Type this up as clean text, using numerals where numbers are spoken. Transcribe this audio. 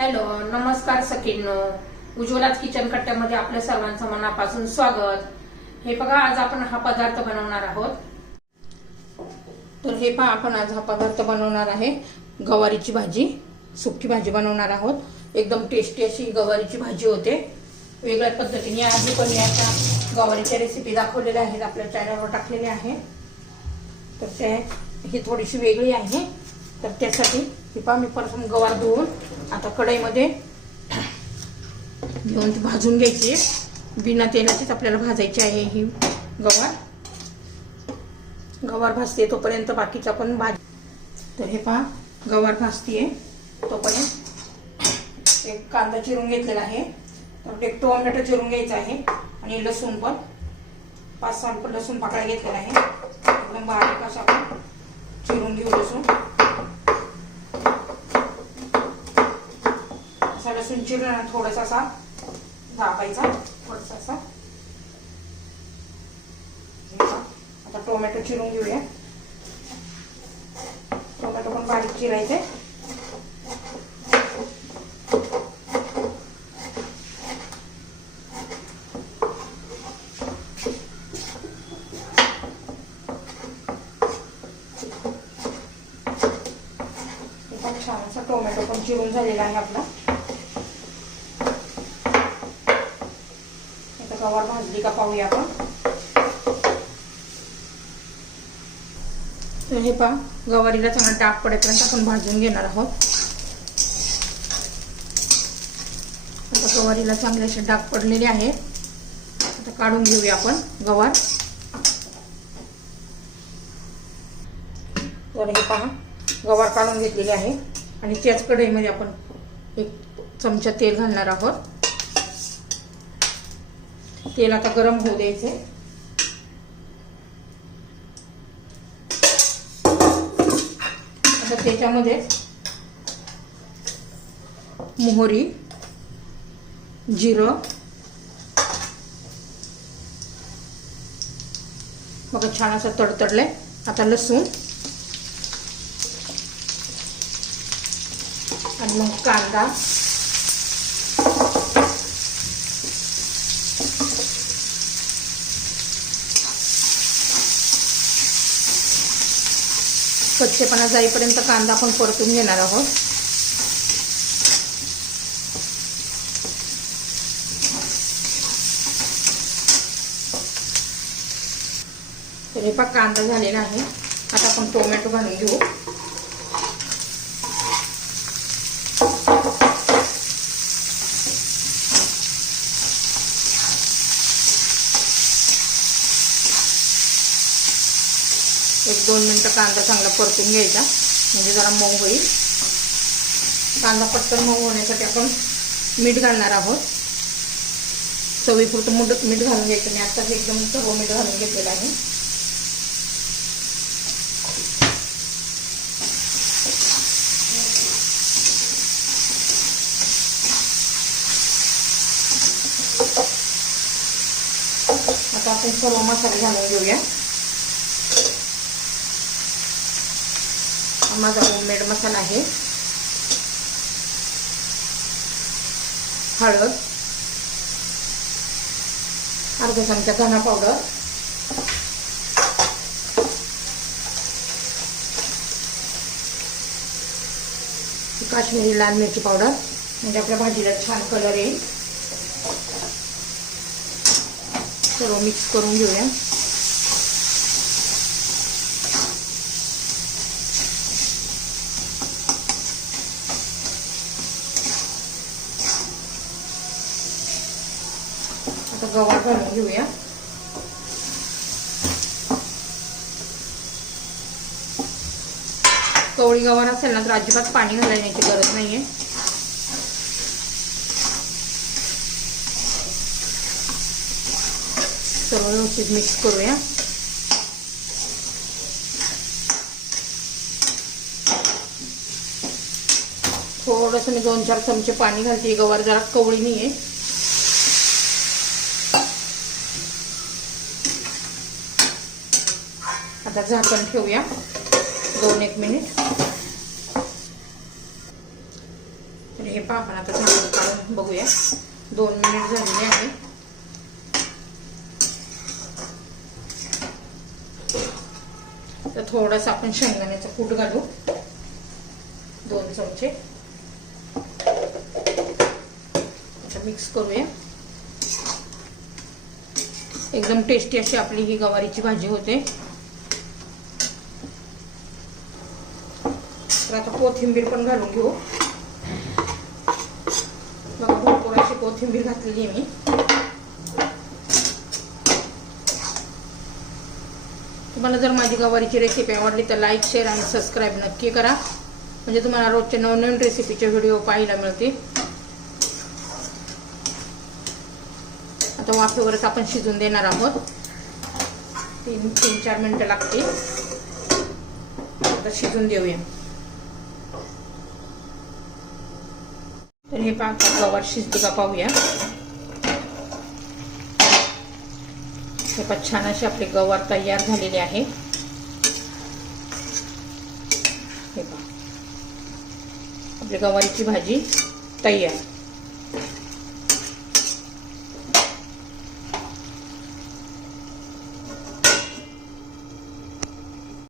Hello, नमस्कार सखींनो. उज्ज्वलाच kitchen कट्ट्यामध्ये आपल्या सर्वांचं मनापासून स्वागत. हे बघा, आज आपण हा पदार्थ बनवणार आहोत. तर हे पहा, आपण आज हा पदार्थ बनवणार आहे गवारीची भाजी, सुकी भाजी बनवणार आहोत. एकदम टेस्टी अशी गवारीची भाजी होते. वेगळ्या पद्धतीने आधी पण याच्या गवारीच्या रेसिपी दाखवलेल्या आहेत, आपल्या चॅनलवर टाकलेल्या आहे. तर ते ही थोडीशी वेगळी आहे. तर त्यासाठी हे पहा, मी प्रथम गवार धुवून आता कढईमध्ये घेऊन ती भाजून घ्यायची. बिना तेलाचीच आपल्याला भाजायची आहे ही गवार भाजते तोपर्यंत बाकीचा पण भाज. तर हे पहा, गवार भाजतीये तोपर्यंत एक कांदा चिरून घेतलेला आहे. तर एक टोमॅटो चिरून घ्यायचा आहे आणि लसूण पण 5-6 लसूण पाकळ्या घेतलेला आहे. एकदम बारीक असा आपण चिरून घेऊ लसूण. असा लसूण चिरून थोडासा असा दाबायचा, थोडासा असा. आता टोमॅटो चिरून घेऊया. टोमॅटो पण बारीक चिरायचे. छान असा टोमॅटो पण चिरून झालेला आहे आपला. आता गवार भाजली का पाहूया आपण. तर हे पहा, गवारीला चांगला डाग पडेपर्यंत आपण भाजून घेणार आहोत. आता गवारीला चांगले असे डाग पडलेले आहेत. आता काढून घेऊया आपण गवार. तर हे पहा, गवार काढून घेतलेली आहे आणि त्याच कढईमध्ये आपण 1 चमचा तेल घालणार आहोत. तेल आता गरम होऊ द्यायचे. आता त्याच्यामध्ये मोहरी, जिरं, बघा छान असं तडतडलंय. आता लसूण आणि मग कांदा, कच्चेपणा जाईपर्यंत कांदा आपण परतून घेणार आहोत. तर हे पहा, कांदा झालेला आहे. आता आपण टोमॅटो घालून घेऊ. एक 2 मिनिटं कांदा चांगला परतून घ्यायचा, म्हणजे जरा मऊ होईल. कांदा पटकन मऊ होण्यासाठी आपण मीठ घालणार आहोत. चवीपुरतं मीठ घालून घ्यायचं. मी आत्ताच एकदम सर्व मीठ घालून घेतलेलं आहे. आता आपण सर्व मसाले घालून घेऊया. माझा होममेड मसाला आहे. हळद, अर्धा चमचा धना पावडर, काश्मीरी लाल मिरची पावडर, म्हणजे आपल्या भाजीला छान कलर येईल. सर्व मिक्स करून घेऊया. आता गवार घालून घेऊया. कवळी गवार असेल ना तर अजिबात पाणी घालण्याची गरज नाहीये. सर्व व्यवस्थित मिक्स करूया. थोडंसं मी 2-4 चमचे पाणी घालते. गवार जरा कवळी नाहीये. आता झाकण ठेवूया 2-1 मिनिट. तर हे पहा आपण आता झाकण काढून बघूया. 2 मिनिट झालेले आहे. तर थोडासा आपण शेंगदाण्याचं कूट घालू, 2 चमचे. आता मिक्स करूया. एकदम टेस्टी अशी आपली ही गवारीची भाजी होते. तर आता कोथिंबीर पण घालून घेऊ. बघा भरपूर अशी कोथिंबीर घातलेली मी. तुम्हाला जर माझी गवारीची रेसिपी आवडली तर लाईक, शेअर आणि सबस्क्राईब नक्की करा, म्हणजे तुम्हाला रोजचे नवनवीन रेसिपीचे व्हिडिओ पाहायला मिळतील. आता वाफेवरच आपण शिजून देणार आहोत. 3-4 मिनिटं लागतील. आता शिजून देऊया. तर हे गवार शिजली का पाहूया. हे पण छान अशी आपली गवार तयार झालेली आहे. हे पहा आपली गवारीची भाजी तयार.